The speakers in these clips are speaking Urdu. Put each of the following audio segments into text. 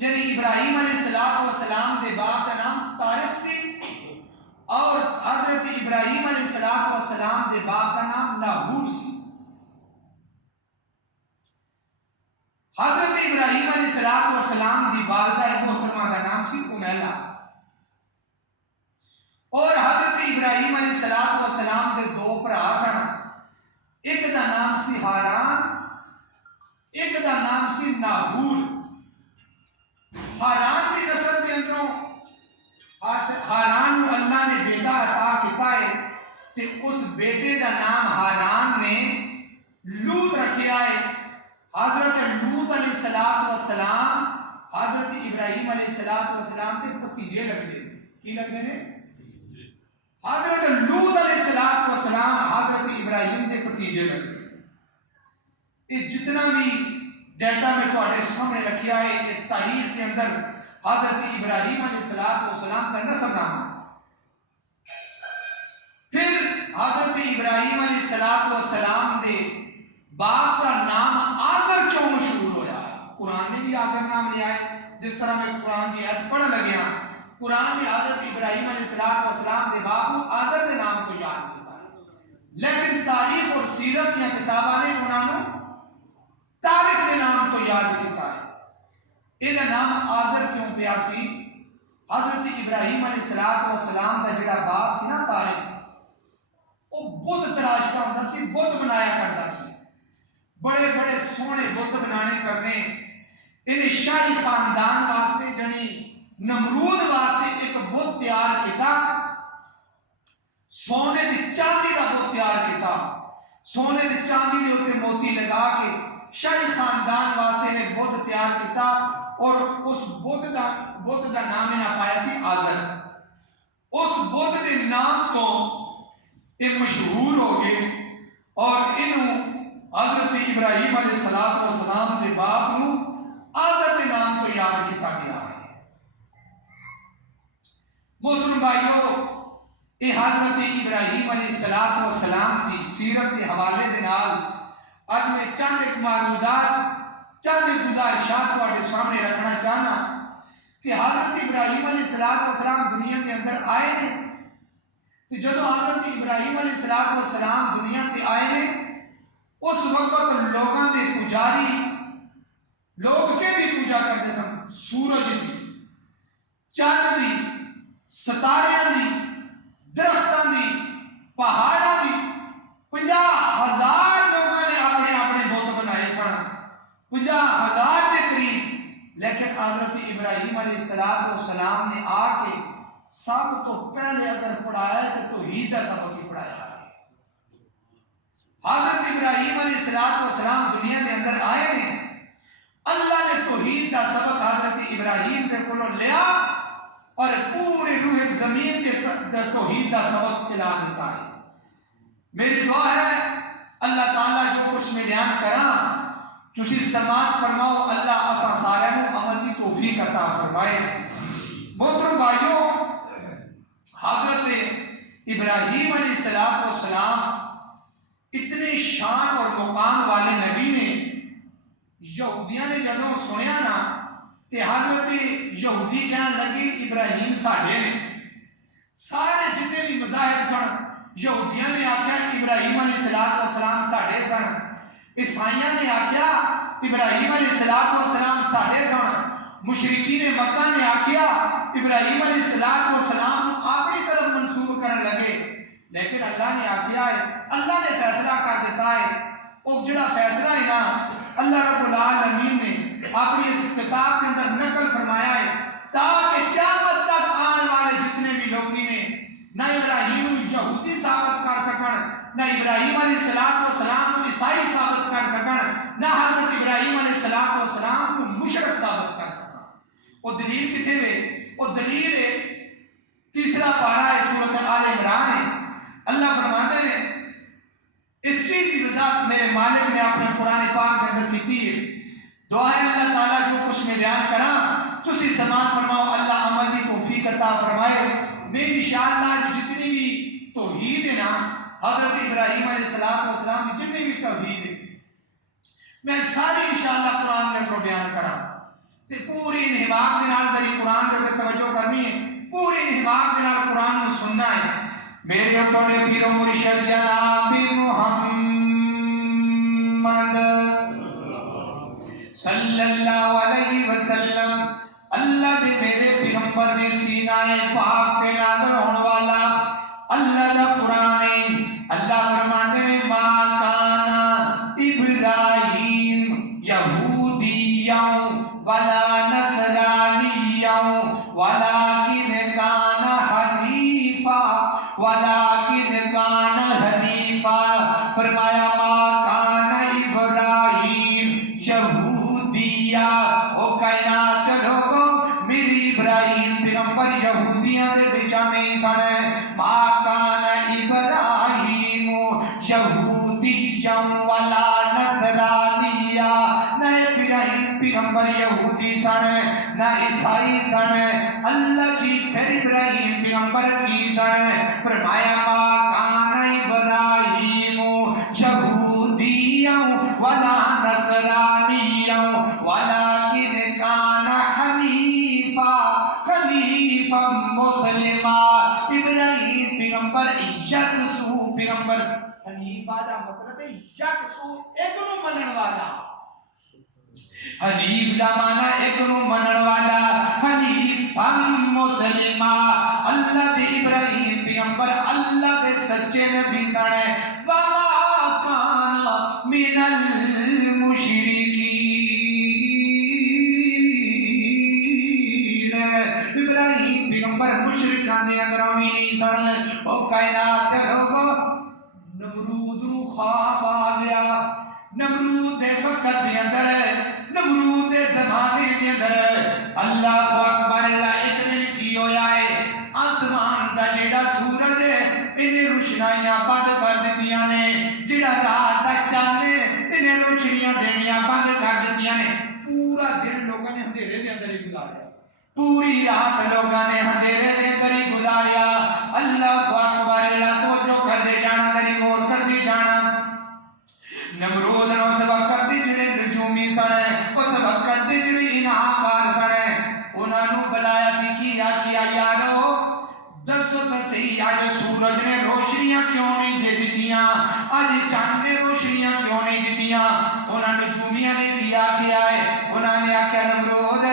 یعنی ابراہیم علیہ السلام دے باپ کا نام طارق سی اور حضرت ابراہیم علیہ السلام دے باپ کا نام لاہور سی۔ حضرت ابراہیم علیہ السلام دی والدہ محترمہ کا نام سی امیلہ، اور حضرت ابراہیم علیہ السلام دے دو بھرا سن، ایک دا نام سی ہاران، ایک دا نام سی ناہور۔ ہاران دی نسل دے اندروں ہاران کو اللہ نے بیٹا عطا کیتا ہے تے اس بیٹے دا نام ہاران نے لوط رکھیا ہے۔ حضرت لوط علیہ السلام حضرت ابراہیم علیہ السلام کے بھتیجے لگتے ہیں۔ کی لگتے ہیں؟ حضرت لوط علیہ السلام حضرت ابراہیم کے بھتیجے لگتے ہیں۔ یہ جتنا بھی ڈیٹا میں تھوڑے سامنے رکھیا ہے کہ تاریخ کے اندر حضرت ابراہیم علیہ السلام کا نسب نام ہے۔ پھر حضرت ابراہیم علیہ السلام دے باپ کا نام آذر کیوں مشہور ہویا ہے؟ قرآن نے بھی آذر نام لیا ہے، جس طرح میں قرآن کی آیت پڑھ لگیا، قرآن نے حضرت ابراہیم علیہ السلام دے باپ کو آذر کے نام کو یاد کیا ہے، لیکن تاریخ اور سیرت یا کتاباں نے انہوں طارق کے نام کو یاد کیا ہے۔ یہ نام آذر کیوں پیا سی؟ حضرت ابراہیم علیہ السلام کا جڑا باپ سی نا طارق، وہ بت تراشتا ہوتا سی، بت بنایا کرتا سی، بڑے بڑے سونے بت بنانے کرنے۔ انہیں شاہی خاندان واسطے جنی نمرود واسطے ایک بت تیار کیتا، سونے دی چاندی کا بت تیار کیتا، سونے دی چاندی دے اوتے موتی لگا کے شاہی خاندان واسطے نے بت تیار کیتا، اور اس بت دا نام نہ پایا سی آذر۔ اس بت دے نام تو یہ مشہور ہو گئے اور انہوں حضرت ابراہیم علیہ السلام دے باپ نو آذر کے نام کو یاد کیا گیا ہے۔ محترم بھائیو، یہ حضرت ابراہیم علیہ السلام کی سیرت کے حوالے دے نال آج میں چند ایک معروضات، چند ایک گزارشات کو آپ سامنے رکھنا چاہنا کہ حضرت ابراہیم علیہ السلام دنیا کے اندر آئے ہیں، تو جب حضرت ابراہیم علیہ السلام دنیا کے آئے ہیں، اس وقت لوگاں دے پجاری لوگ کے بھی پوجا کرتے سن، سورج دی، چاند دی، ستاریاں دی، درختاں دی، پہاڑاں دی، 50,000 لوگوں نے اپنے اپنے بت بنائے سن، 50,000 کے قریب۔ لیکن حضرت ابراہیم علیہ السلام نے آ کے سب تو پہلے اگر پڑھایا ہے تو توحید کا سبق ہی پڑھایا ہے۔ حضرت ابراہیم علیہ السلام دنیا کے اندر آئے ہیں، اللہ نے توحید کا سبق حضرت ابراہیم کے کولوں لیا اور پوری روح زمین کے توحید کا سبق پلا دیتا ہے۔ میری دعا ہے اللہ تعالیٰ جو کچھ میں بیان کراں تسی سماعت فرماؤ، اللہ اساں سارے نوں عمل کی توفیق عطا فرمائے۔ محترم بھائیو، حضرت ابراہیم علیہ السلام اتنے شان اور مقام والے نبی نے، یہودیاں نے جدوں سنیا نا تے حضرت یہودی کہنے لگی ابراہیم ساڈے نے، سارے جتنے بھی مذاہب سن یہودیاں نے آکھیا ابراہیم علیہ السلام ساڈے سن، عیسائیاں نے آکھیا ابراہیم علیہ السلام ساڈے سن، مشرکین مکہ نے آکھیا ابراہیم علیہ السلام اپنی طرف منسوب کرنے لگے۔ لیکن اللہ نے آکھیا ہے، اللہ نے فیصلہ کر دیتا ہے، وہ جڑا فیصلہ ہے نا اللہ رب العالمین نے اپنی اس کتاب کے اندر نقل فرمایا ہے، تاکہ قیامت تک آنے والے جتنے بھی لوگ نے نہ ابراہیم یہودی ثابت کر سکن، نہ ابراہیم علیہ السلام کو عیسائی ثابت کر سکن، نہ حضرت ابراہیم علیہ السلام کو مشرک ثابت کر سکن۔ وہ دلیل کتنے ہوئے؟ وہ دلیل ہے تیسرا پارہ ہے سورۃ آل عمران ہے۔ اللہ فرماتے ہیں اس چیز کی وضاحت میرے مالک نے اپنے قرآن پاک کے اندر کی ہے۔ دعا ہے اللہ تعالیٰ جو کچھ میں بیان کراں تسی سماعت فرماؤ، اللہ عمل کی توفیق عطا فرمائے۔ میں انشاءاللہ جتنی بھی توحید ہے نا حضرت ابراہیم علیہ السلام کی جتنی بھی توحید ہے میں ساری انشاءاللہ قرآن میں اپنا بیان کراں تے پوری انہیں دماغ کے نال ذری قرآن دے توجہ کرنی ہے، پوری دماغ کے نال قرآن نو سننا ہے۔ میرے اپنے پیر و مرشد جناب محمد صلی اللہ علیہ وسلم، اللہ دے میرے پیغمبر دی سینہ پاک تے نازل ہون والا اللہ دا قرآن ہے۔ اللہ فرماتے ہیں ما کانا ابراہیم یہودیاں ولا نصرانیاں ولکن کان حنیفا فرمایا ما کان ابراہیم یہودیہ، او کائنات لوگوں میری ابراہیم پیغمبر یہودیاں دے بچا میں سنے، ما کان ابراہیم یہودیہ ولا نصرانیہ، نہ ابراہیم پیغمبر یہودی سنے نہ عیسائی سنے، اللہ جی پھر ابراہیم پیغمبر کی سنے، فرمایا ما کان ابراہیم یہودیہ ولا نصرانیہ ولکن کان حنیفا مسلما، ابراہیم پیغمبر یکسو پیغمبر، حنیفا دا مطلب ہے یکسو ایک نو منن والا، حنیف دا معنی ایک نو منن والا، حنیفا مسلما، اللہ دے ابراہیم پیغمبر اللہ دے سچے نبی سنے، وما کان من المشرکین، ابراہیم پیغمبر مشرکان دے اندر نہیں سنے۔ او کائنات لوگوں نمرود نو خواب آ گیا، نمرود دے وقت دے اندر، نمرود دے زمانے دے اندر، اللہ اکبر، اللہ ایک دن کی ہویا ہے، آسمان دا جیڑا سورج ہے انہیں روشنائیاں بند کر دیتیاں نے، جیڑا رات دا چاند ہے انہیں روشنیاں دینیاں بند کر دیتیاں نے، پورا دن لوگوں نے اندھیرے دے اندر ہی گزاریا، پوری رات لوگوں نے اندھیرے دے اندر ہی گزاریا۔ اللہ اکبر، اللہ توجہ کر دے جانا، ذری غور کر دے جانا۔ نمرود نے اس وقت دی جڑے نجومی سنے، اس وقت دی جڑی انعامکار سنے، انہاں نو بلایا تھی کیا یارو دسو تسی آج سورج نے روشنیاں کیوں نہیں دے دتیاں، آج چاند نے روشنیاں کیوں نہیں دتیاں؟ انہاں نجومیاں نے کیا ہے، انہاں نے آکھیا نمرود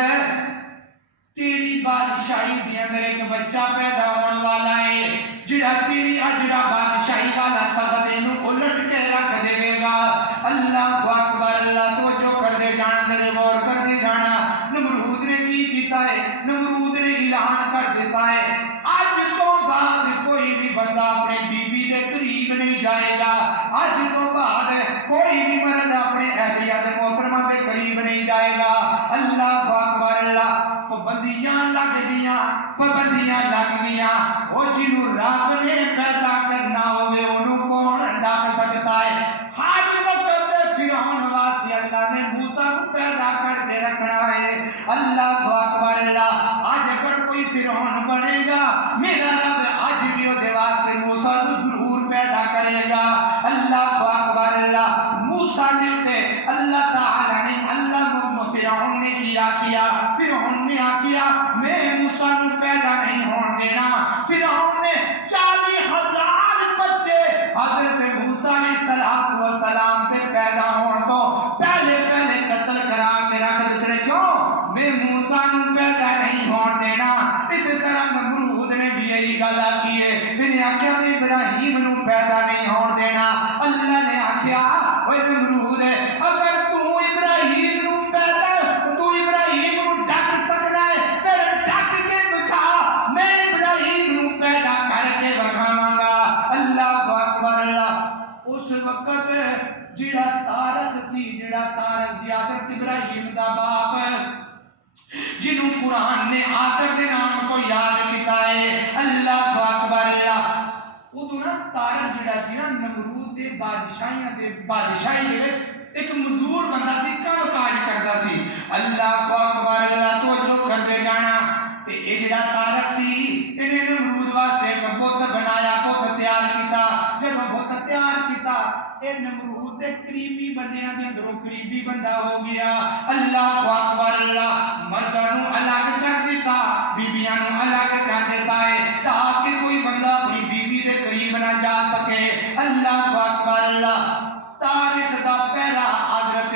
تیری بادشاہی دے اندر ایک بچہ پیدا ہونے والا ہے، جڑا تیری اجڑا بادشاہی والا تخت اینو الٹ کے رکھ دے گا۔ اللہ اکبر، اللہ توجہ کر دے جانا، ذرا غور کر دے جانا۔ نمرود نے کی کیتا ہے؟ نمرود نے اعلان کر دیتا ہے آج تو بعد کوئی بھی بندہ اپنے بیوی کے قریب نہیں جائے گا، آج تو بعد کوئی بھی مرد اپنے اہلیہ محترمہ کے قریب نہیں جائے گا۔ اللہ اکبر، اللہ پابندیاں لگ گیا، وہ جنہوں رب نے پیدا کرنا ہوئے انہوں کون ڈک سکتا ہے؟ ہر وقت فرعون واسطے اللہ نے موسیٰ کو پیدا کر کے رکھنا ہے۔ اللہ اکبر، اللہ آج اگر کوئی فرعون بنے گا میرا رب آج بھی وہ واسطے موسیٰ کو ضرور پیدا کرے گا۔ اللہ اکبر، اللہ موسیٰ نے اللہ تعالیٰ نے فرعون نے فرعون نے کیا میں موسیٰ کو پیدا نہیں ہون دینا۔ فرعون نے 40,000 بچے حضرت موسیٰ علیہ السلام سے پیدا ہون تو پہلے قتل کرا کے رکھ دیتے، کیوں؟ میں موسیٰ کو پیدا نہیں ہون دینا۔ اس طرح نمرود نے بھی یہی گل کی ہے، میں نے آکھیا میں ابراہیم کو پیدا نہیں ہون دینا۔ اللہ نے آکھیا اوے نمرود اگر تو ابراہیم کو ڈک سکتا ہے پھر ڈک کے دکھا، میں ابراہیم کو پیدا کر کے بکھاواں گا۔ اللہ اکبر، اللہ اس وقت جڑا تارک سی، حضرت ابراہیم دا باپ جنہوں قرآن نے آدر دے نام کو یاد کیتا ہے۔ اللہ اکبر، اللہ ادھو نا تارک جڑا سی نا نمرود دے بادشاہی ایک مزدور بندہ سی، کم کاج کرتا سی۔ اللہ اکبر، اللہ توجہ کر دے جانا۔ تے اے جڑا تارک سی انہیں نمرود واسطے ایک بت بنایا، بت تیار کیتا۔ جب بت تیار کیتا اے نمرود دے قریبی بندیاں دے اندروں قریبی بندہ ہو گیا۔ اللہ اکبر، اللہ مرداں نوں دیتا ہے تاکہ کوئی بندہ اپنی بیوی کے قریب نہ جا سکے. اللہ اکبر. اللہ تاریخ دا پہلا حضرت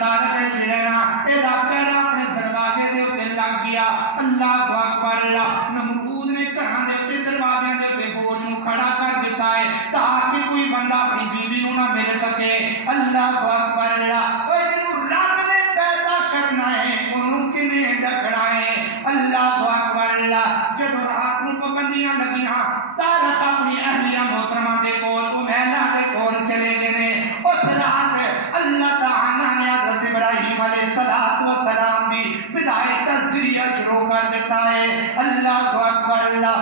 طارق جڑا ایدا پہلا اپنے دروازے دے اوتے لگ گیا. اللہ اکبر. اللہ نمرود نے گھراں دے اوتے دروازے دے اوتے فوج نوں کھڑا کر دیتا ہے تاکہ کوئی بندہ اپنی بیوی نوں نہ مل سکے. اللہ اکبر. اللہ اوے جنوں رب نے پیدا کرنا ہے اونوں کنے رکھنا ہے. اللہ اکبر. اللہ جدوں رات نوں پابندیاں لگیاں طارق اپنی اہلیہ محترمہ دے کول امینا دے کول چلے گئے نے. اس رات اللہ تعالی نے حضرت ابراہیم علیہ السلام دی بدایت کا ذریعہ شروع کر دیتا ہے. اللہ اکبر. اللہ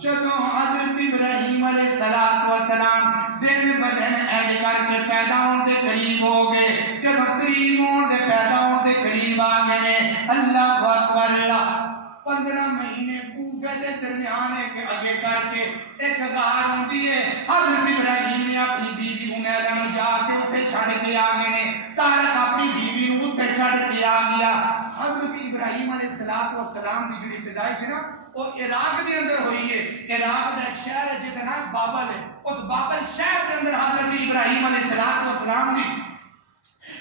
جدوں حضرت ابراہیم علیہ السلام دن بدن ایج کر کے پیدا ہون دے قریب ہو گئے, جدوں قریب ہون دے پیدا ہون دے قریب آ گئے نے. اللہ اکبر. اللہ 15 مہینے کوفے دے درمیان ایک اگے کر کے ایک غار ہوندی ہے. حضرت ابراہیم نے اپنی بیوی امینا نوں جا کے اوتھے چھڈ کے آ گئے نے. طارق اپنی بیوی نوں اوتھے چھڈ کے آ گیا. حضرت ابراہیم علیہ السلام دی جڑی پیدائش ہے نا وہ عراق دے اندر ہوئی ہے. عراق دا ایک شہر ہے جہدا نام بابل ہے. اس بابل شہر دے اندر حضرت ابراہیم علیہ السلام دی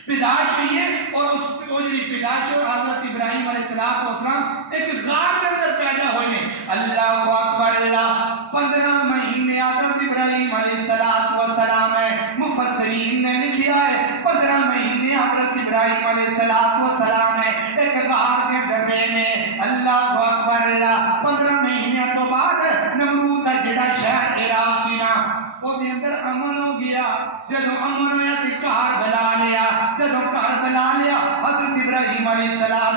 پیدائش ہوئی ہے. اور اس جڑی پیدائش ہے حضرت ابراہیم علیہ السلام ایک غار کے اندر پیدا ہوئے ہیں. اللہ اکبر. اللہ 15 مہینے حضرت ابراہیم علیہ السلام ہے. مفسرین نے لکھا ہے 15 مہینے حضرت ابراہیم علیہ السلام ہے ایک غار کے اندر رہے نے. اللہ اکبر. اللہ 15 مہینے تو بعد نمرود کا جڑا شہر عراق سی نا وہ دے اندر امن ہو گیا. جدوں امن ہویا تے گھر بلا لیا. جدوں گھر بلا لیا حضرت ابراہیم علیہ السلام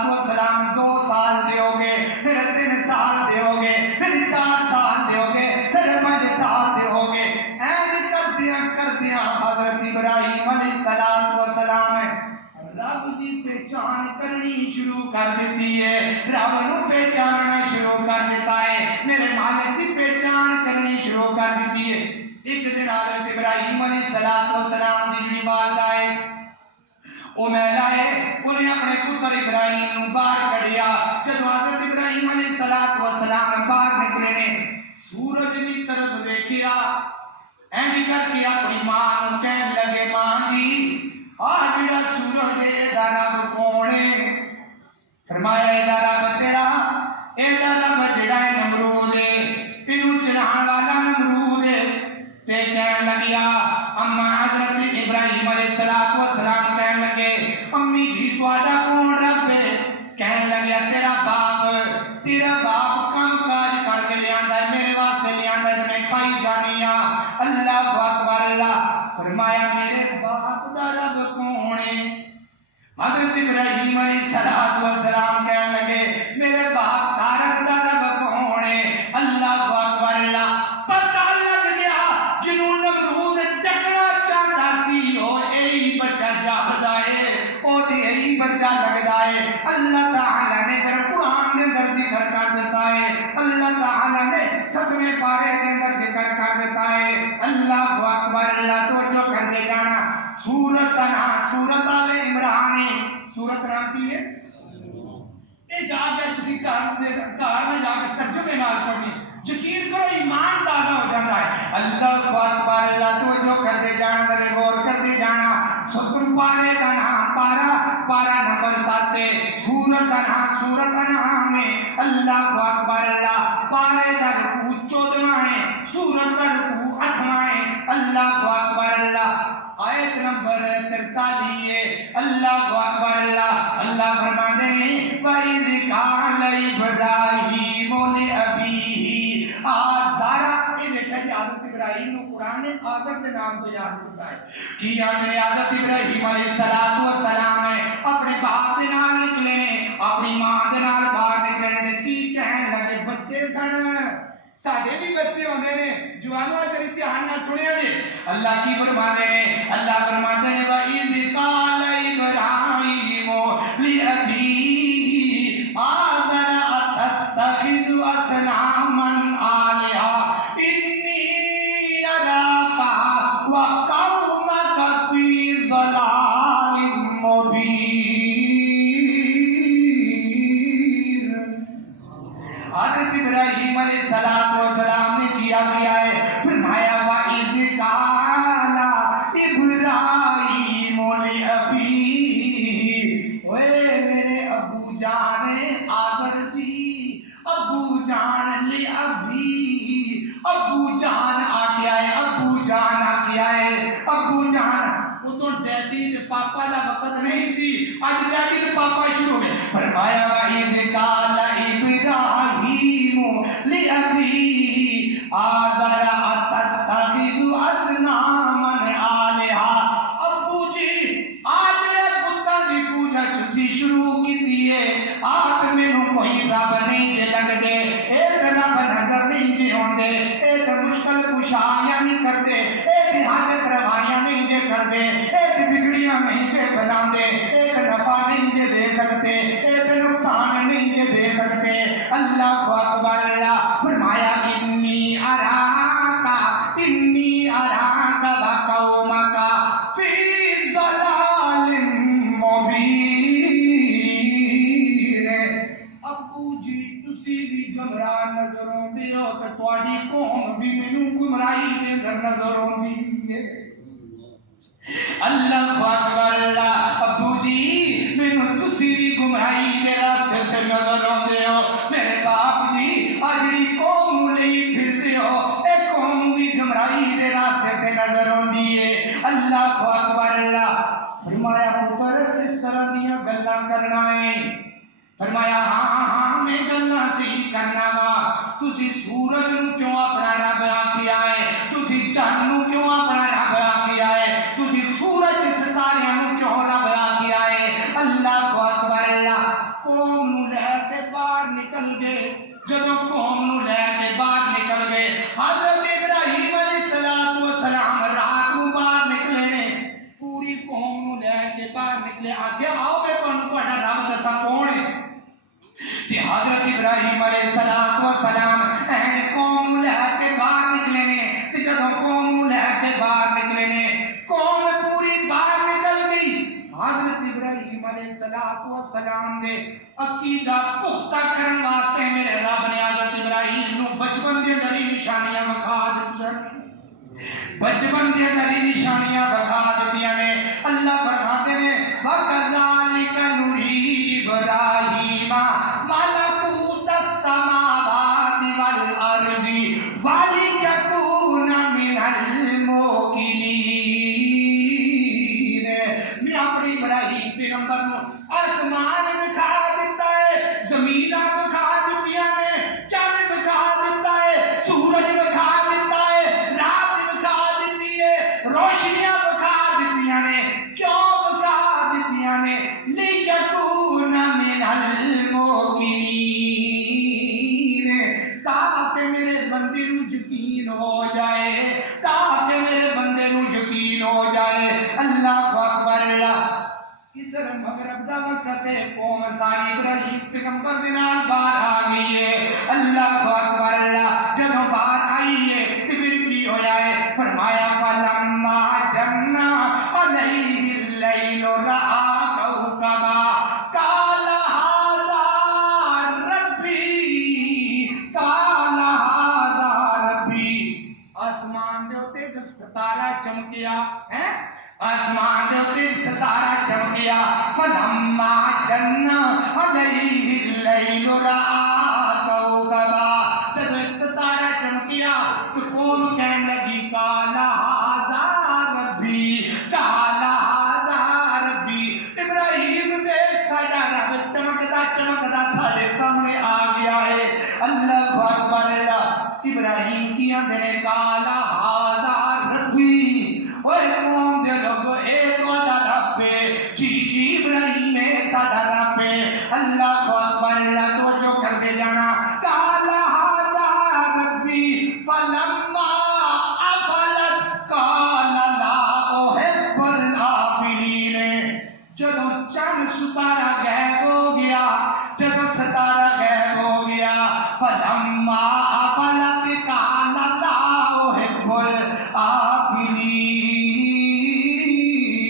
2 سال دے ہو گئے, پھر 3 سال دے ہو گئے, پھر 4 سال دے ہو گئے, پھر 5 سال دے ہو گئے. این کردیاں حضرت ابراہیم علیہ السلام رب دی پہچان کرنی شروع کر دیتی ہے. رب نو پہچاننا شروع کر دیتا ہے. میرے مالک دی پہچان کرنی شروع کر دیتی ہے. ایک دن حضرت ابراہیم علیہ السلام دی جڑی والدہ ہے امینا ہے انہیں اپنے پتر ابراہیم نو باہر کڑیا. جب حضرت ابراہیم علیہ السلام باہر نکلے نے سورج دی طرف دیکھیا اینی کر کے اپنی ماں نو کہن لگے ماں جی آ جڑا سورج ہے دا رب کون ہے؟ فرمایا اے دا رب تیرا, اے دا رب جڑا ہے نمرود ہے, اینو چڑھان والا نمرود ہے. تے کہن لگیا اما حضرت ابراہیم علیہ السلام کہن لگے امی جی تواڈا کون رب ہے؟ کہن لگیا تیرا باپ کم کاج کر کے لے آندا ہے, میرے واسطے لے آندا ہے, میں کھائی جانی ہاں. اللہ اکبر. اللہ فرمایا میرے باپ دا رب کون ہے؟ حضرت ابراہیم علیہ السلام کہن لگے میرے باپ طارق دا رب کون ہے؟ اللہ اکبر. اللہ پتہ لگ گیا جنوں نمرود ٹکنا چاہتا سی او یہی بچہ جاپدا ہے, او تے یہی بچہ لگدا ہے. اللہ تعالی نے پھر قرآن دے اندر ذکر کر دیتا ہے. اللہ تعالی نے 7ویں پارے دے اندر ذکر کر دیتا ہے. اللہ اکبر. اللہ توجہ کر دے جانا سورت آل عمران. سورت نام کی ہے یہ جا کے کسی گھر میں جا کے ترجمے نال پڑھنی, یقین کرو ایمان تازہ ہو جاتا ہے. اللہ اکبر. اللہ توجہ کر دے جانا, ذرا غور کر دے جانا. ستر پارے کا نام پارا نمبر 7 سورت انعام ہے. اللہ اکبر. اللہ پارے کا رکوع 14واں ہے, سورت کا رکوع 8واں ہے. اللہ اکبر. اللہ آیت نمبر 43 ہے. اللہ اکبر. اللہ اللہ فرماتے ہیں وَإِذْ قَالَ إِبْرَاهِيمُ لِأَبِيهِ آزارا. یہ دیکھا کہ حضرت ابراہیم کو قرآن نے آزر کے نام تو یاد کرتا ہے کہ حضرت ابراہیم علیہ السلام ہے اپنے باپ دے نال نکلے نے, اپنی ماں دے نال باہر نکلے نے. کی کہن لگے بچے سن ساڈے بھی بچے ہوندے نے, جوانوں ذرا دھیان نال سنیا جی. اللہ کی فرماتے ہیں, اللہ فرماتے ہیں وَإِذْ قَالَ إِبْرَاهِيمُ لِأَبِيهِ آزَرَ أَتَتَّخِذُ أَصْنَامًا آلِهَةً إِنِّي أَرَاكَ وَقَوْمَكَ فِي ضَلَالٍ مُّبِينٍ. حضرت ابراہیم فرمایا وَإِذْ قَالَ إِبْرَاهِيمُ لِأَبِيهِ آزَرَ أَتَتَّخِذُ أَصْنَامًا آلِهَةً ابو جی آج میرا بتاں دی پوجا تسی شروع کیتی ہے آج مینوں کوئی رب نہیں جے لگ دے ایک رب نظر نہیں جے ہوندے ایک مشکل کشایاں نہیں کردے ایک حاجت روایاں نہیں جے کردے ایک بگڑیاں نہیں جے بناندے ایک نفع نہیں جے دے سکتے ایک نقصان نہیں جے دے سکتے اللہ اکبر اللہ فرمایا انی اراک وقومک فی ضلال مبین ابو جی تسی بھی گمراہ نظر آندے ہو تے تواڈی قوم بھی مینوں گمراہی دے اندر نظر آندی ہے اللہ اکبر اللہ ابو جی مینوں تسی بھی گمراہی دے راستے تے نظر آندے ہو میرے باپ جی آ جڑی قوم لئی پھردے ہو اے قوم بھی گمراہی دے راستے تے نظر آندی ہے اللہ اکبر اللہ فرمایا پتر کس طرح دیاں گلاں کرنا ہے فرمایا ہاں میں گلاں صحیح کرنا وا تسی سورج نو کیوں اپنا رب آکھیا ہے تسی چاند نو کیوں اپنا رب آکھیا ہے تسی سورج ستاریاں نو کیوں رب آکھیا ہے اللہ اکبر اللہ قوم نو لے کے باہر نکل گئے جدوں قوم نو لے کے باہر نکل گئے حضرت ابراہیم علیہ السلام رات نو باہر نکلے نے پوری قوم نو لے کے باہر نکلے آگے آؤ میں تانوں تہاڈا رب دساں کون ہے کہ حضرت ابراہیم علیہ السلام اہل قوم لے کے باہر نکلے نے کہ جدوں قوم لے کے باہر نکلے نے قوم پوری باہر نکل گئی حضرت ابراہیم علیہ السلام دے عقیدہ پختہ کرن واسطے میرے رب نے حضرت ابراہیم نو بچپن دے اندر ہی نشانیاں وکھا دتیاں بچپن دے اندر ہی نشانیاں وکھا دتیاں نے اللہ فرماتے نے وَكَذَلِكَ نُرِي إِبْرَاهِيمَ مَلَكُوتَ السَّمَاوَاتِ وَالْأَرْضِ وَلِيَكُونَ مِنَ الْمُوقِنِينَ میں اپنے ابراہیم پیغمبر نو آسمان دکھا دیتا ہے زمین دکھا دیتیاں نے چاند دکھا دیتا ہے سورج دکھا دیتا ہے رات دکھا دیتی ہے روشنیاں دکھا دیتیاں نے کیوں دکھا دیتیاں نے لِيَكُونَ مِنَ الْمُوقِنِينَ تاکہ میرے بندے نو یقین ہو جائے تاکہ میرے بندے نو یقین ہو جائے اللہ اکبر اللہ ادھر مغرب دا وقت ہے قوم ساری ابراہیم پیغمبر دے نال باہر آ گئی ہے اللہ اکبر اللہ جدوں باہر آئی ہے تے پھر کی ہویا ہے فرمایا فلما جن علیہ اللیل رأى کوكبا قال هذا ربی قال هذا ربی آسمان دے اوتے ایک ستارہ چمکیا ہے آسمان دے اوتے ستارہ چمکیا فلما جن علیہ اللیل رأى کوكبا جب ایک ستارہ چمکیا تو قوم کہنے لگی قال هذا ربی قال هذا ربی ابراہیم نے ساڈا رب چمکدا چمکدا ساڈے سامنے آ گیا ہے اللہ اکبر اللہ ابراہیم کی اندر قال هذا ربی اوے قوم دے لوگو اے تہاڈا رب ہے جی جی ابراہیم ہے ساڈا رب ہے اللہ اکبر اللہ توجہ کرتے جانا قال هذا ربی فلما افلت قال لا احب الافلین جدوں چند ستارہ غائب ہو گیا جدوں ستارہ غائب ہو گیا فلما افلت قال لا احب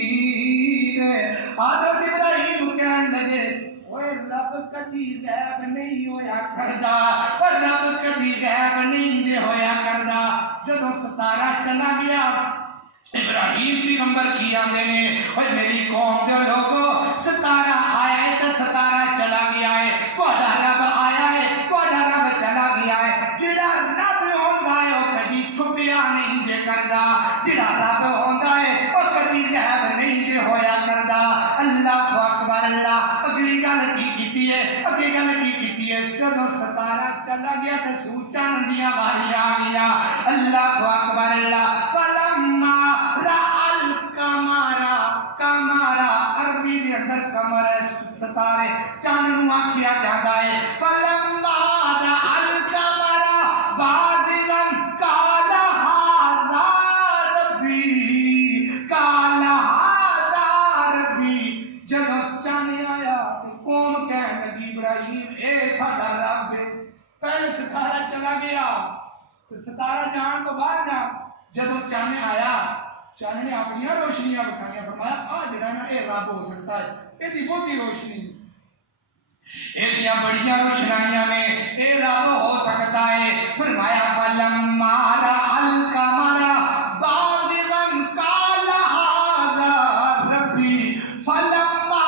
الافلین حضرت ابراہیم کہنے لگے اوے رب کدی غائب نہیں ہویا کردا اور رب کدی غائب نہیں جے ہویا کردا جدوں ستارہ چلا گیا ابراہیم پیغمبر کی آندے نے اور میری قوم دے لوگو ستارہ آیا ہے تو ستارہ چلا گیا ہے تہاڈا رب آیا ہے تہاڈا رب چلا گیا ہے جڑا رب ہوندا ہے او کدی چھپیا نہیں جے کردا جڑا رب ہوندا ہے او کدی غائب نہیں جے ہویا کردا اللہ اکبر اللہ اگلی گل کی کیتی ہے اگے گل کی ہے جدوں ستارہ چلا گیا تے سوچن دیاں واری آ گیا اللہ اکبر اللہ فلما رأى القمر عربی دے اندر قمر ستارے چاند نوں آکھیا جاندا ہے فلما رأى القمر بازغا قال هذا ربی قال هذا ربی جدوں چاند آیا تے کون کہن لگی ابراہیم اے ساڈا رب ہے پہلے ستارہ چلا گیا ستارہ جان تو بعد نا جدوں چاند آیا چاند نے اپنی روشنیاں بکھائیاں فرمایا آ جڑا نا اے رب ہو سکتا ہے اے دی بہتی روشنی اے دیا بڑیاں روشنائیاں نے اے رب ہو سکتا ہے فرمایا فلما رأى القمر بازغا قال هذا ربی فلما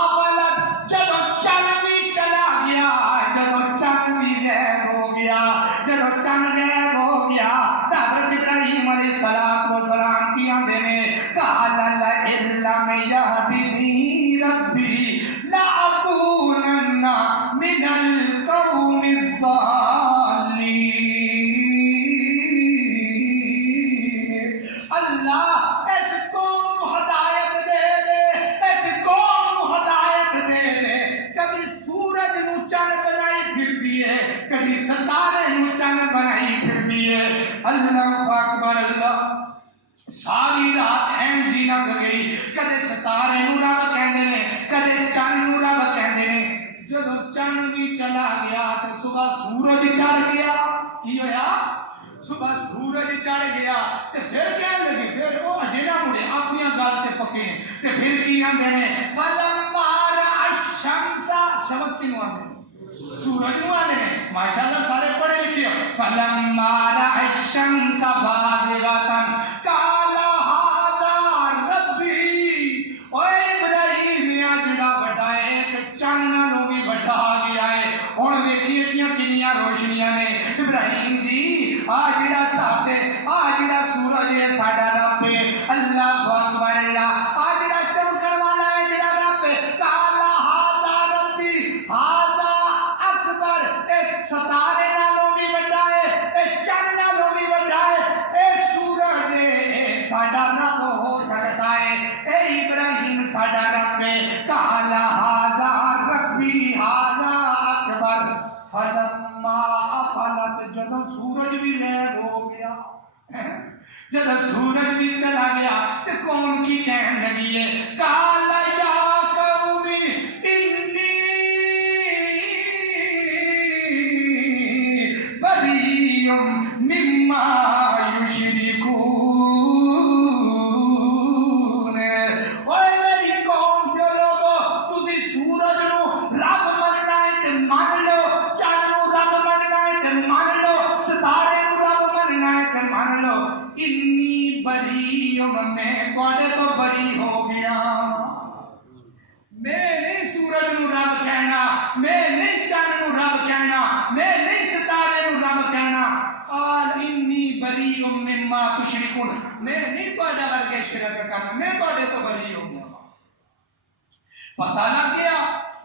افلت جدو چند بھی چلا گیا جدو چند بھی غائب ہو گیا جدو چند غائب ہو گیا حضرت ابراہیم علیہ السلام کی آندے نے قال لئن لم يهدني ربی لأكونن من القوم الضالین اللہ اس قوم کو ہدایت دے دے اس قوم کو ہدایت دے دے کبھی سورج نو چند بنائی پھرتی ہے کبھی ستارے نو چند بنائی پھرتی ہے اللہ اکبر اللہ ساری رات این جی لنگ گئی کدے ستارے نو رب کہندے نے کدے چند نو رب کہندے نے جدو چند بھی چلا گیا تو صبح سورج چڑھ گیا کی ہویا صبح سورج چڑھ گیا تے پھر کہنے لگے پھر وہ جڑا مڑے اپنی گل تے پکے تے پھر کی آندے نے فلما رأى الشمس شمس کی نو آندے سورج نو آندے نے ماشاءاللہ سارے پڑھے لکھے ہو فلما رأى الشمس بازغة قال هذا ربی اوے ابراہیم یا جڑا بڑا ہے تے چند نوں بھی بڑا گیا ہے ہن ویکھیے کنیاں روشنیاں نے ابراہیم جی آ جڑا ساڈے آ جڑا سورج ہے ساڈا رب ہے اللہ اکبر اللہ آ جڑا چمکن والا ہے جڑا رب ہے قال هذا ربی هذا اکبر اس ستارے نالوں بھی بڑا ہے اے چند نالوں بھی بڑا ہے اے سورج ہے ساڈا رب ہو سکتا ہے اے ابراہیم ساڈا رب ہے قال هذا ربی هذا اکبر فلما افلت جدو سورج بھی غائب ہو گیا جدو سورج بھی چلا گیا تو کون کی کہن لگی ہے قال یا قوم انی بریء مما یشرکون اوے میری قوم جو لوگو تسی سورج نو رب مننا ہے تے مان لو چاند نو رب مننا ہے تے مان لو ستارے نو رب مننا ہے تے مان لو انی بریء میں کوڑے تو بری ہو گیا میں نہیں سورج نو رب کہنا میں نہیں چاند نو رب کہنا میں نہیں ستارے نو رب کہنا قال انی بریء مما تشرکون میں نہیں تواڈا ورگے شرک کرنا میں تواڈے تو بری ہو گیا پتہ لگ گیا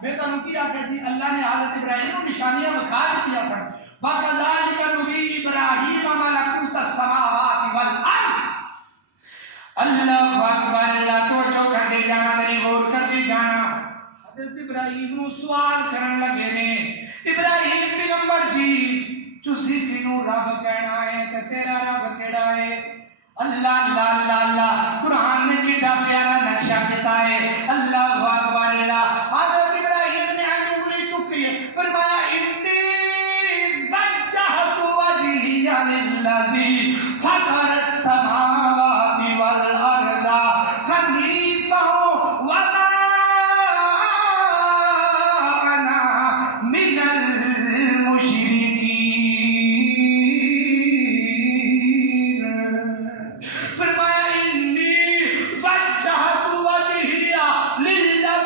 میں تانوں کی آکھیا سی اللہ نے حضرت ابراہیم کو نشانیاں بتا دتیاں سن وَكَذَلِكَ نُرِي إِبْرَاهِيمَ مَلَكُوتَ السَّمَاوَاتِ وَالْأَرْضِ اللہ اکبر اللہ تو جو کر دے جانا میری غور کر دے جانا حضرت ابراہیم نو سوال کرن لگے نے ابراہیم پیغمبر جی تسی کنوں رب کہنا ہے تے تیرا رب کیڑا ہے اللہ اللہ اللہ اللہ قرآن نے کیڑا پیارا نقشہ کیتا ہے اللہ اکبر اللہ حضرت ابراہیم نے انگلی چکی ہے فرمایا انی وجہت وجہی للذی فطر السماوات والارض حنیفا وما انا من المشرکین فرمایا انی وجہت وجہی للذی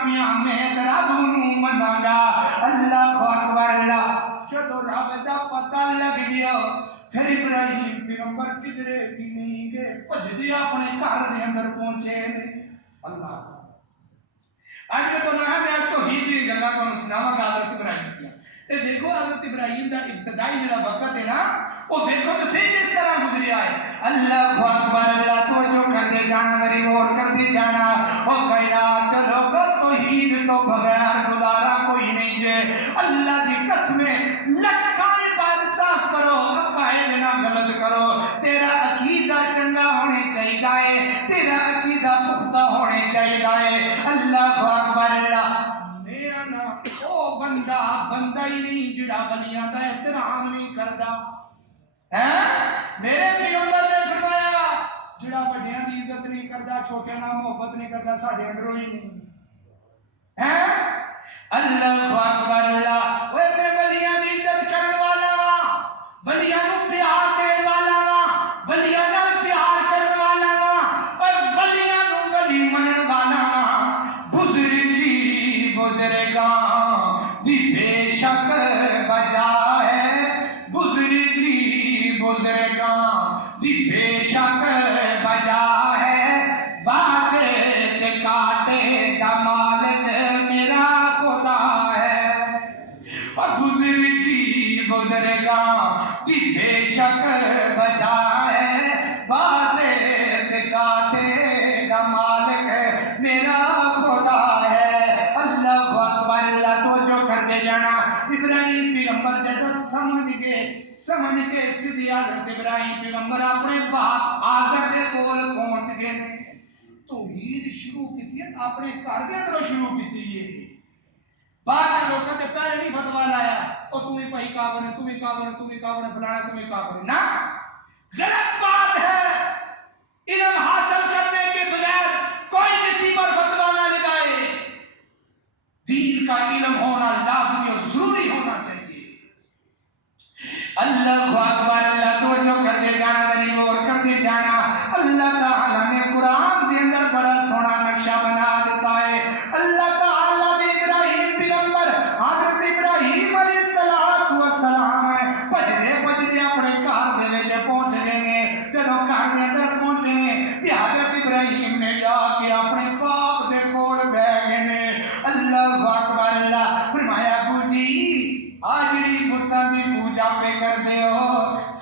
پیا میں رب نو مناگا اللہ اکبر جدو رب دا پتہ لگ گیا پھر ابراہیم پیغمبر کدھرے بھی نہیں گئے بھجدے اپنے گھر دے اندر پہنچے نے اللہ آج تو نہ میں توحید دی گلاں کو سناواں گا حضرت ابراہیم کی تے دیکھو حضرت ابراہیم دا ابتدائی جڑا وقت ہے نا وہ دیکھو تو صحیح کس طرح گزریا ہے اللہ اکبر اللہ تو جو کر دے جانا میری اور کر دے جانا او خیرات لوگوں توحید تو بغیر گزارا کوئی نہیں ہے اللہ دی قسمیں لکھاں عبادت کرو عقائد نہ غلط کرو تیرا عقیدہ چنگا ہونے چاہیے تیرا عقیدہ پختہ ہونے چاہیے اللہ اکبر اللہ میرا نا او بندہ بندہ ہی نہیں جڑا ولیاں دا احترام نہیں کردا میرے پیغمبر نے فرمایا جڑا بڑیاں دی عزت نہیں کردا چھوٹے نال محبت نہیں کردا ساڈے اندروں ہی نہیں اللہ اکبر اللہ اوے میں ولیاں دی عزت کرن والا وا ولیاں نو پیار دین والا وا ولیاں نال پیار کرن والا وا اور ولیاں نو ولی منن والا وا بزرگی بزرگاں دی بے شک بجا ہے بزرگی بزرگاں دی بے شک بجا ہے وعدے تے کاٹے دا مالک میرا خدا ہے اور بزرگی بزرگاں دی بے شک بجا ہے وعدے تے کاٹے دا مالک میرا خدا ہے اللہ اکبر اللہ تو جو کر دے جانا ابراہیم پیغمبر جیسا سمجھ کے سیدھی حضرت ابراہیم پیغمبر اپنے باپ آزر دے کول پہنچ گئے نے توحید شروع کی ہے اپنے گھر دے اندروں شروع کی ہے بعد میں لوگوں نے پہلے نہیں فتوا لایا او تم ہی پائی کافر ہے تم ہی کافر ہے تم ہی کافر ہے فلانا تم ہی کافر ہے نا غلط بات ہے علم حاصل کرنے کے بغیر کوئی کسی پر فتوا نہ لگائے دین کا علم ہونا لازمی اور ضروری ہونا چاہیے اللہ اکبر اللہ تو جو کر دے جانا دلی اور کر دے جانا اللہ تعالی نے قرآن دے اندر بڑا سونا نقشہ بنا دیتا ہے اللہ تعالی نے ابراہیم پیغمبر حضرت ابراہیم علیہ السلام بجدے اپنے گھر دے وچ پہنچ گئے جدوں گھر دے اندر پہنچے تے حضرت ابراہیم نے جا کے اپنے باپ دے کول بیٹھ گئے نے اللہ اکبر اللہ فرمایا ابو جی آجڑی بتاں دی پوجا پہ کر دیو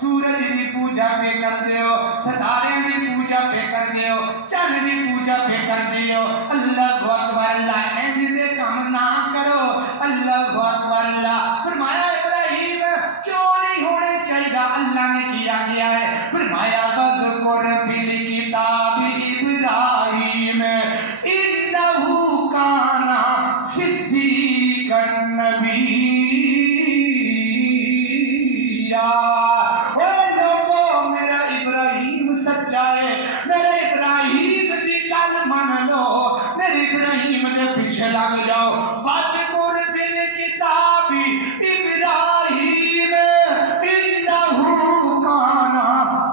سورج دی پوجا پہ کر دیو ستارے دی پوجا پہ کر دیو چاند دی پوجا پہ کر دیو اللہ اکبر اللہ انج دے کام نہ کرو اللہ اکبر اللہ فرمایا ابراہیم کیوں نہیں ہونے چاہیے اللہ نے کیا گیا ہے فرمایا وذکر فی الکتاب ابراہیم انہ کان صدیقا نبی ابراہیم دے پیچھے لگ جاؤ فاذکر فی الکتاب ابراہیم انہ کان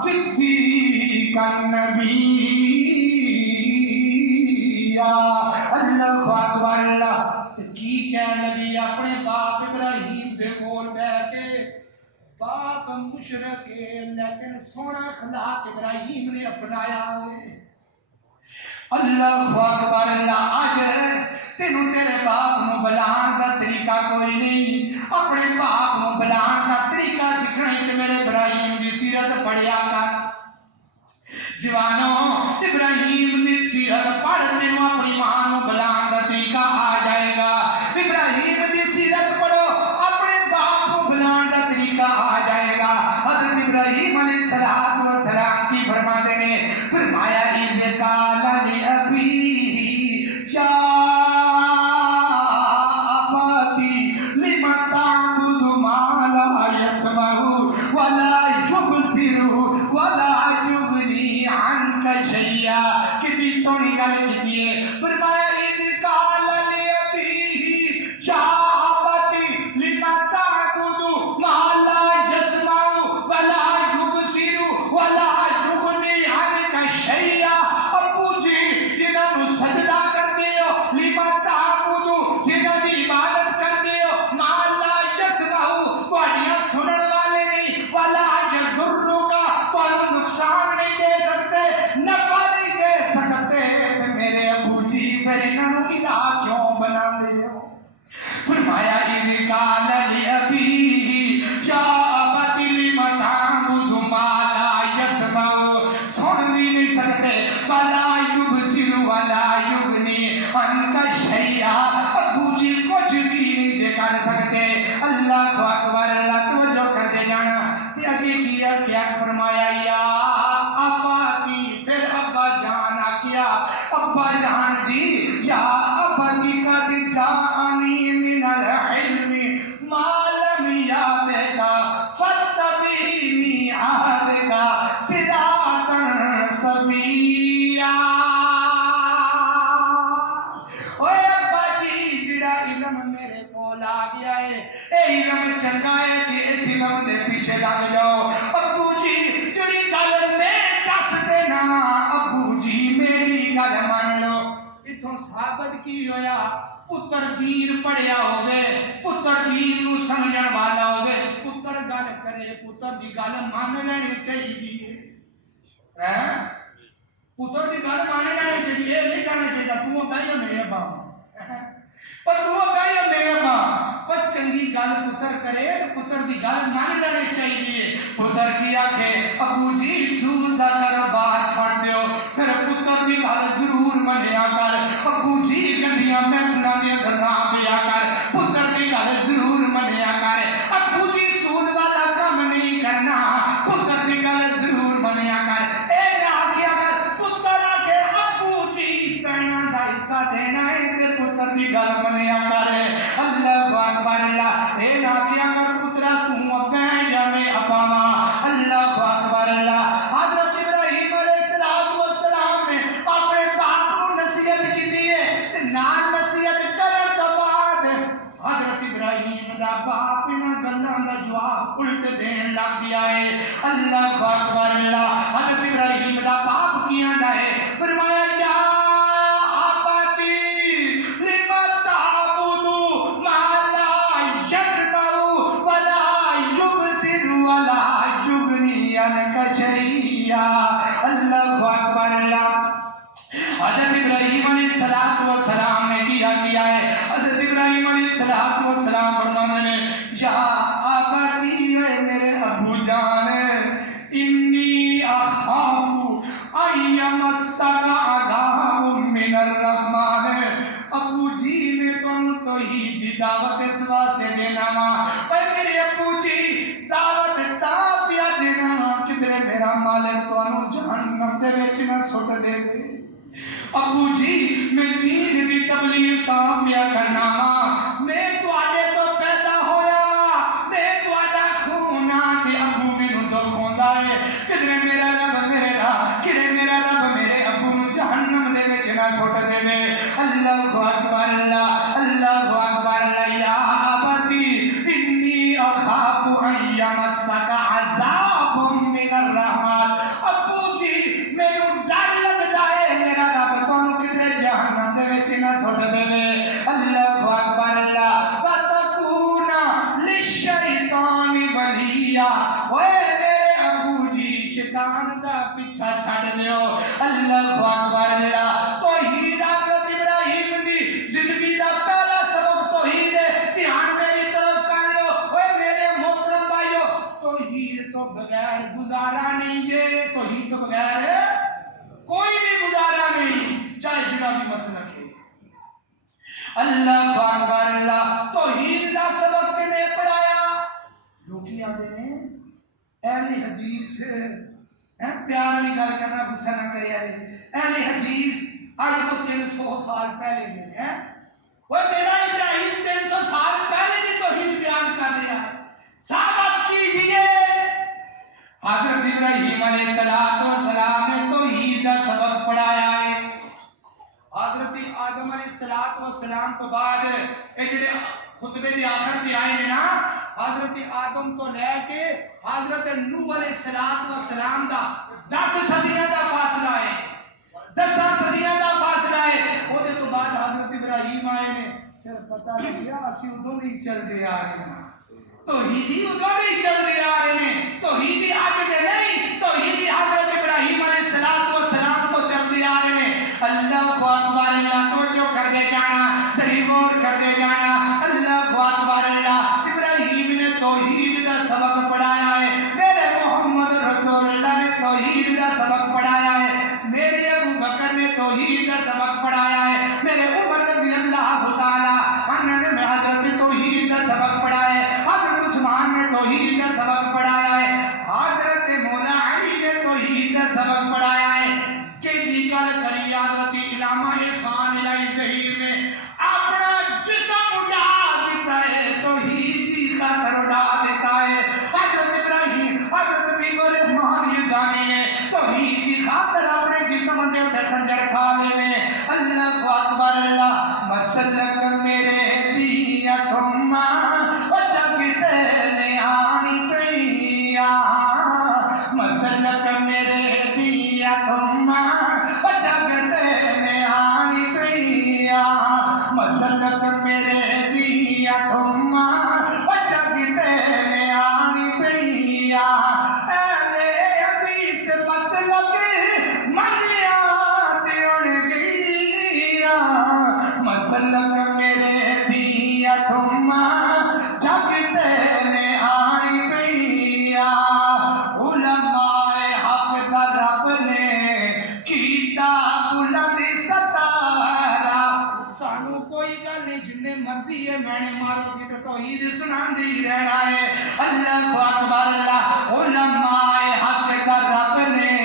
صدیقا نبیا اللہ اکبر اللہ کی کہنے لگی اپنے باپ ابراہیم دے کول بیٹھ کے باپ مشرک لیکن سونا اخلاق ابراہیم نے اپنایا اللہ اکبر اللہ آج تینوں تیرے باپ نو بلان کا طریقہ کوئی نہیں اپنے باپ نو بلان کا طریقہ سکھنا ہے کہ میرے ابراہیم دی سیرت پڑھیا کر جوانوں ابراہیم دی سیرت پڑھ تینوں اپنی ماں نو بلان کا طریقہ آ جائے گا ابراہیم دی سیرت پڑھو اپنے باپ کو بلان کا طریقہ آ جائے گا حضرت ابراہیم علیہ السلام کی فرما دینے فرمایا اسے کالا پھر انہوں الہ کیوں بنا دے ہو؟ فرمایا اذ قال لأبیہ یا ابت لم تعبد ما لا یسمع، سن بھی نہیں سکتے، ولا یبصر ولا یغنی عنک شیئا، ابو جی کچھ بھی نہیں کر سکتے۔ اللہ اکبر، اللہ توجہ کرتے جانا۔ کہ اگے کیا فرمایا یا ابا کی، پھر ابا جان آ کیا، ابا جان جی یا ابا کی قد جاءنی من العلم ما لم یاتک فاتبعنی اهدک صراطا سویا۔ اوے ابا جی جڑا علم میرے کول آ گیا ہے، اے علم چنگا ہے کہ اس علم دے پیچھے لگ جاؤ۔ ابو جی جڑی گل میں دس دینا وا، ابو جی میری گل مان لو۔ اتھوں ثابت کی ہویا، پتر دین پڑھیا ہوئے، پتر دین نو سمجھن والا ہوئے، پتر گل کرے، پتر دی گل مان لینی چاہیے۔ پتر دی گل مان لینی چاہیے، یہ نہیں کہنا چاہیے تو کہیے میرے ابا، پر تو کہیے میرے ابا۔ پر چنگی گل پتر کرے تو پتر دی گل مان لینی چاہیے۔ پتر کی آکھے ابو جی سود دا کاروبار چھوڑ دیو، پھر پتر دی گل ضرور منیا کر۔ ابو جی گندیاں محفلاں دے گلاں پیا کر، پتر دی گل ضرور منیا کر۔ ابو جی سود والا کم نہیں کرنا، پتر دی گل ضرور منیا کر۔ اے نہ آکھیا کر پتر آکھے ابو جی پیڑیاں دا حصہ دینا ہے، تے پتر دی گل منیا کر۔ اللہ اکبر، اللہ اے نہ آکھیا کر پترا تو ابا یا میں ابا ماں۔ اللہ اکبر، اللہ۔ حضرت ابراہیم علیہ السلام نے اپنے باپ کو نصیحت کی ہے، تے نال نصیحت کرن تو بعد حضرت ابراہیم دا باپ انہاں گلاں دا جواب الٹ دین لگ گیا ہے۔ اللہ اکبر، اللہ۔ حضرت ابراہیم دا باپ کی آندا ہے، فرمایا یا اللہ اکبر، اللہ۔ حضرت ابراہیم علیہ السلام نے کیا ہے، حضرت ابراہیم علیہ السلام فرماتے ہیں یا آباتی، میرے ابو جان، انی اخاف ان یمسک عذاب من الرحمن۔ ابو جی میں تمہیں توحید دی دعوت اس واسطے دینا وا، اے میرے ابو جی دعوت تا پیا دینا وا کدھر میرا مالک تانوں جہنم دے وچ نہ سٹ دے۔ ابو جی میں دین دی تبلیغ کام پیا کرنا وا، میں تواڈے تو پیدا ہویا وا، میں تواڈا خون آ کے ابو مینوں دکھ ہوندا ہے، کدھر میرا رب میرا رب میرے ابو نوں جہنم دے وچ نہ سٹ دے۔ اللہ اکبر، اللہ۔ اللہ اکبر، اللہ۔ یا ابتی انی اخاف ان یمسک عذاب من الرحمن۔ ابو جی میرے ڈر لگدا ہے میرا رب تانوں کدھر جہنم دے وچ نہ سٹ دے۔ اللہ اکبر، اللہ۔ فتکون للشیطان ولیا، اوے میرے ابو جی شیطان دا پیچھا چھڈ دیو۔ اللہ اکبر، اللہ۔ توحید حضرت ابراہیم دی زندگی دا پہلا سبق توحید ہے، دھیان میری طرف کر لو۔ اوے میرے محترم بھائیو، توحید تو بغیر گزارا نہیں ہے، توحید تو بغیر کوئی بھی گزارا نہیں، چاہے جڑا بھی مسئلہ ہے۔ اللہ اکبر، اللہ۔ توحید دا سبق کنے پڑھایا؟ لوگ ہی آتے ہیں اہل حدیث، پیار والی گل کرنا غصہ نہ کرے یار، اہل حدیث آج تو 300 سال پہلے میں ہے، وہ میرا ابراہیم 300 سال پہلے کی توحید بیان کر رہا ہے، ثابت کیجئے۔ حضرت ابراہیم علیہ السلام نے توحید کا سبق پڑھایا ہے۔ حضرت آدم علیہ السلام تو بعد یہ جڑے خطبے دی آخر تے آئے ہیں نا، حضرت آدم تو لے کے حضرت نوح علیہ السلام دا 10 صدیاں دا فاصلہ ہے، 10 صدیاں دا فاصلہ ہے۔ وہ تو بعد حضرت ابراہیم آئے نے، پھر پتہ لگیا اسی ادھوں نہیں چلتے آ رہے ہیں، توحیدی ادھوں نہیں چلتے آ رہے ہیں، توحیدی آج دے نہیں، توحیدی حضرت ابراہیم علیہ السلام کو چلتے آ رہے ہیں۔ اللہ اکبر، اللہ۔ تو جو توحید کا سبق پڑھایا ہے، میرے عمر رضی اللہ تعالیٰ عنہ نے حضرت توحید کا سبق پڑھایا ہے، حضرت عثمان نے توحید کا سبق پڑھایا ہے، حضرت مولا علی نے توحید کا سبق پڑھایا ہے کہ دیگر کری حضرت علامہ احسان الہی ظہیر میں اپنا جسم اٹھا دیتا ہے، توحید کی خاطر اٹھا دیتا ہے۔ حضرت ابراہیم حضرت بیبر اسماعیل یزدانی نے توحید کی خاطر اپنے جسم اندے اٹھے خنجر کھا لینے۔ اللہ اکبر اللہ مسلک میرے دیا تمہ وجگتے نیانی پیا، مسلک میرے دیا تمہ وجگتے نیانی پیا، مسلک میرے دیا تمہ وجگتے نیانی پیا، اہلِ حدیث مسلک منیا دیون گیا، مسلک میرے دیا تمہ جگتے نیانی پیا، علماء حق دا رب نے کیتا بلند ستارہ، سانو کوئی گل نہیں جننے مرضی ہے میں نے مارو سی تو توحید سناندی رہنا ہے۔ اللہ اکبر اللہ، علماء حق دا رب نے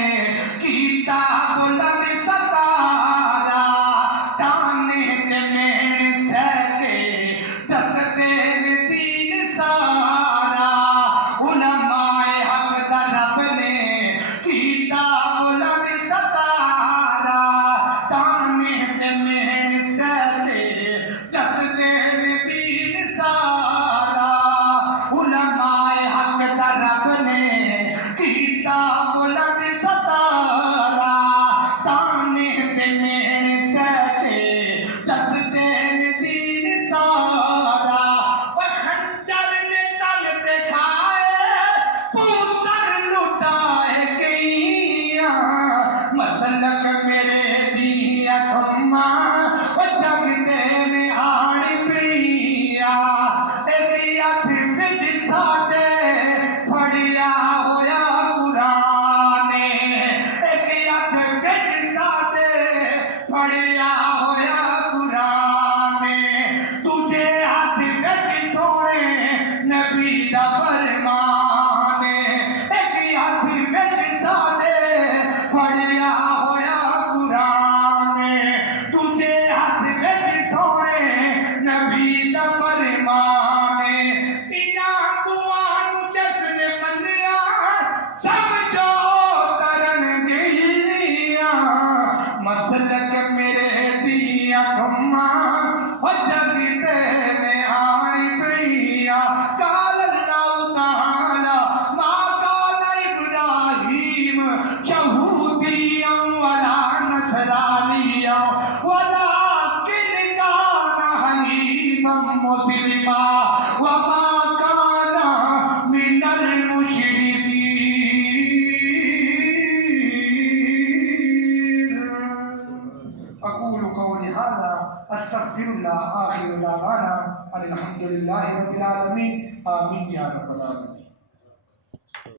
کیتا بلند ستارہ، تانے تے مہن سہ کے دستے دین سارا، علماء حق دا رب نے کیتا بلند ستارہ، تانے تے مہن سہ کے دستے دین سارا، علماء حق دا رب نے کیتا بلند ستارہ، تانے تے مہن سہ کے دستے دین سارا، وہ خنجر نے تن تے کھائے پوتر لٹائے گئیاں، مسلک میرے دیا تمہ وہ جگتے نیانی پیا، ایک ہاتھ وچ ساڈے پھڑیا ہویا قرآن، ایک ہاتھ وچ ساڈے پھڑیا ہویا قرآن، تجھے ہاتھ وچ سونے نبی دا فرمان، ایک ہاتھ وچ ساڈے پھڑیا ہویا قرآن، تجھے ہاتھ وچ سونے نبی دا فرمان، انہاں دعاں جس نے منیا سمجھو ترن گئیاں، مسلک میرے دیا تمہ وہ جگتے نیانی پیا، قال اللہ تعالی ما کان ابراہیم یہودیاں ولا نصرانیاں ولکن کان حنیفا مسلما وما کان من المشرکین۔ اقول قولی هذا استغفر اللہ، آخر دعوانا الحمد للہ رب العالمین، آمین یا رب العالمین۔